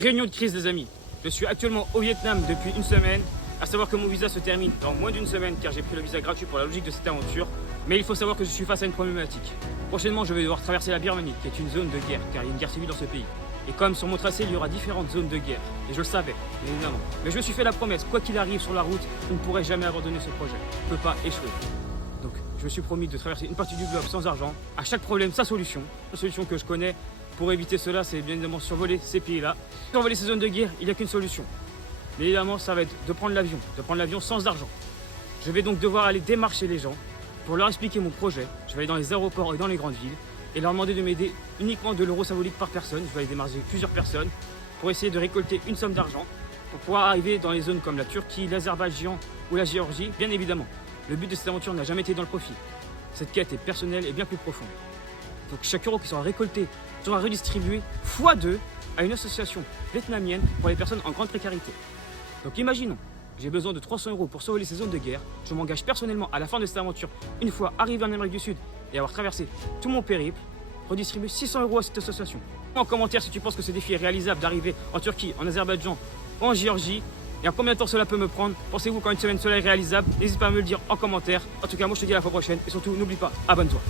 Réunion de crise, les amis. Je suis actuellement au Vietnam depuis une semaine. À savoir que mon visa se termine dans moins d'une semaine car j'ai pris le visa gratuit pour la logique de cette aventure. Mais il faut savoir que je suis face à une problématique. Prochainement, je vais devoir traverser la Birmanie, qui est une zone de guerre, car il y a une guerre civile dans ce pays. Et comme sur mon tracé, il y aura différentes zones de guerre. Et je le savais, bien évidemment. Mais je me suis fait la promesse, quoi qu'il arrive sur la route, je ne pourrai jamais abandonner ce projet. Je ne peux pas échouer. Donc, je me suis promis de traverser une partie du globe sans argent. À chaque problème, sa solution. La solution que je connais pour éviter cela, c'est bien évidemment survoler ces pays-là. Survoler ces zones de guerre, il n'y a qu'une solution. Mais évidemment, ça va être de prendre l'avion sans argent. Je vais donc devoir aller démarcher les gens pour leur expliquer mon projet. Je vais aller dans les aéroports et dans les grandes villes et leur demander de m'aider uniquement de l'euro symbolique par personne. Je vais aller démarcher plusieurs personnes pour essayer de récolter une somme d'argent pour pouvoir arriver dans les zones comme la Turquie, l'Azerbaïdjan ou la Géorgie, bien évidemment. Le but de cette aventure n'a jamais été dans le profit. Cette quête est personnelle et bien plus profonde. Donc chaque euro qui sera récolté sera redistribué x2 à une association vietnamienne pour les personnes en grande précarité. Donc imaginons, j'ai besoin de 300 euros pour survoler ces zones de guerre. Je m'engage personnellement à la fin de cette aventure, une fois arrivé en Amérique du Sud et avoir traversé tout mon périple, redistribuer 600 euros à cette association. En commentaire si tu penses que ce défi est réalisable d'arriver en Turquie, en Azerbaïdjan ou en Géorgie. Et en combien de temps cela peut me prendre? Pensez-vous qu'en une semaine cela est réalisable? N'hésite pas à me le dire en commentaire. En tout cas, moi je te dis à la fois prochaine et surtout n'oublie pas, abonne-toi.